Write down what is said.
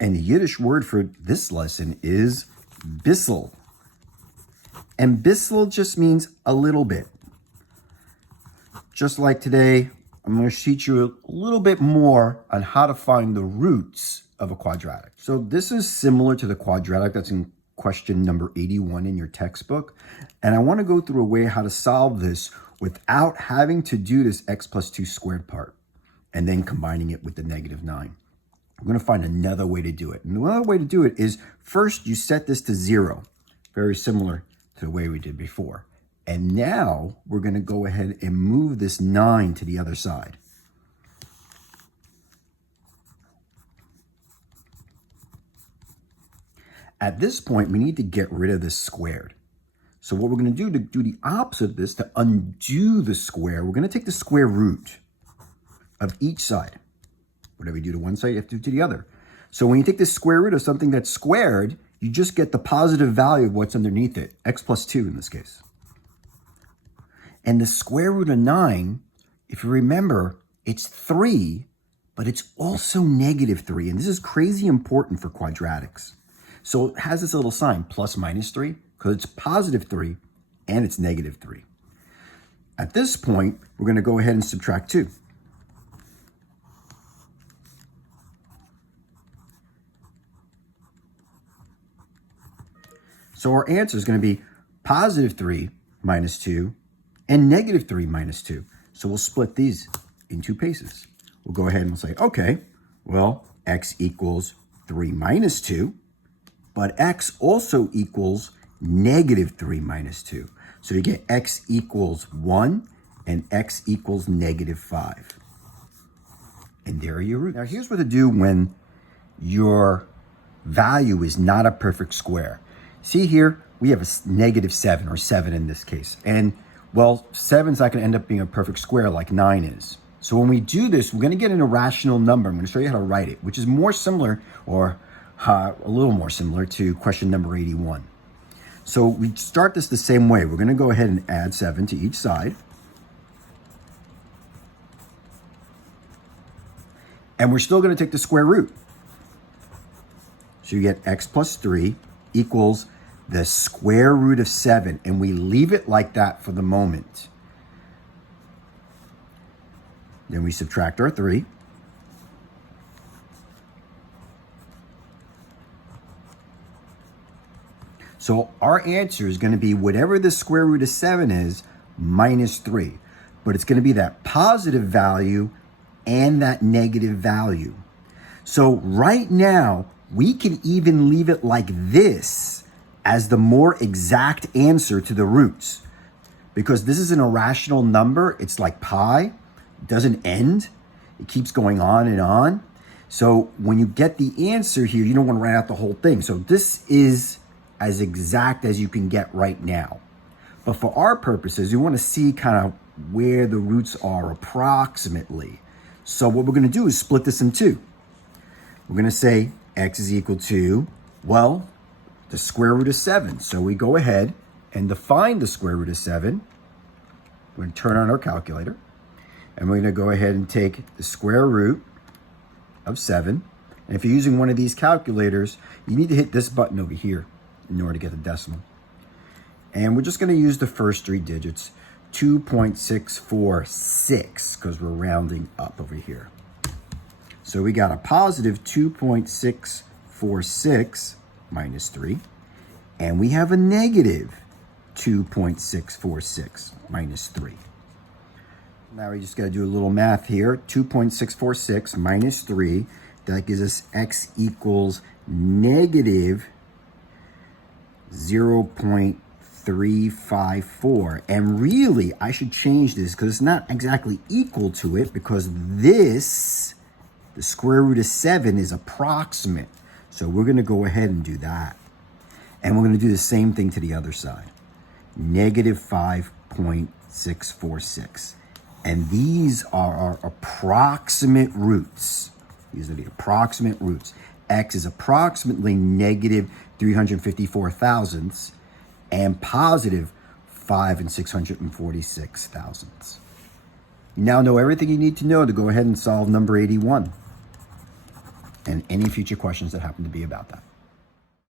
And the Yiddish word for this lesson is bissel. And bissel just means a little bit. Just like today, I'm going to teach you a little bit more on how to find the roots of a quadratic. So this is similar to the quadratic that's in question number 81 in your textbook. And I want to go through a way how to solve this without having to do this x plus 2 squared part and then combining it with the -9. We're going to find another way to do it. And another way to do it is first you set this to 0, very similar to the way we did before. And now we're going to go ahead and move this 9 to the other side. At this point, we need to get rid of this squared. So what we're going to do the opposite of this, to undo the square, we're going to take the square root of each side. Whatever you do to one side, you have to do to the other. So when you take the square root of something that's squared, you just get the positive value of what's underneath it, x plus 2 in this case. And the square root of 9, if you remember, it's 3, but it's also -3. And this is crazy important for quadratics. So it has this little sign, plus minus 3, because it's positive 3 and it's -3. At this point, we're going to go ahead and subtract 2. So our answer is going to be positive 3 minus 2 and -3 minus 2. So we'll split these in two pieces. We'll go ahead and we'll say, okay, well, x equals 3 minus 2, but x also equals -3 minus 2. So you get x equals 1 and x equals -5. And there are your roots. Now here's what to do when your value is not a perfect square. See here, we have a -7 or 7 in this case. And well, 7's not going to end up being a perfect square like 9 is. So when we do this, we're going to get an irrational number. I'm going to show you how to write it, which is more similar or a little more similar to question number 81. So we start this the same way. We're going to go ahead and add 7 to each side. And we're still going to take the square root. So you get x plus 3 equals the square root of 7, and we leave it like that for the moment. Then we subtract our 3. So our answer is going to be whatever the square root of 7 is minus 3. But it's going to be that positive value and that negative value. So right now, we can even leave it like this as the more exact answer to the roots. Because this is an irrational number, it's like pi, it doesn't end, it keeps going on and on. So when you get the answer here, you don't want to write out the whole thing. So this is as exact as you can get right now. But for our purposes, you want to see kind of where the roots are approximately. So what we're going to do is split this in two. We're going to say x is equal to, well, the square root of 7. So we go ahead and define the square root of 7. We're going to turn on our calculator. And we're going to go ahead and take the square root of 7. And if you're using one of these calculators, you need to hit this button over here in order to get the decimal. And we're just going to use the first 3 digits, 2.646, because we're rounding up over here. So we got a positive 2.646 minus 3, and we have a negative 2.646 minus 3. Now we just got to do a little math here. 2.646 minus 3, that gives us x equals negative 0.354. And really, I should change this because it's not exactly equal to it, because this, the square root of 7, is approximate. So we're going to go ahead and do that. And we're going to do the same thing to the other side. Negative 5.646. And these are our approximate roots. These are the approximate roots. X is approximately negative 354 thousandths and positive 5 646 thousandths. You now know everything you need to know to go ahead and solve number 81. and any future questions that happen to be about that.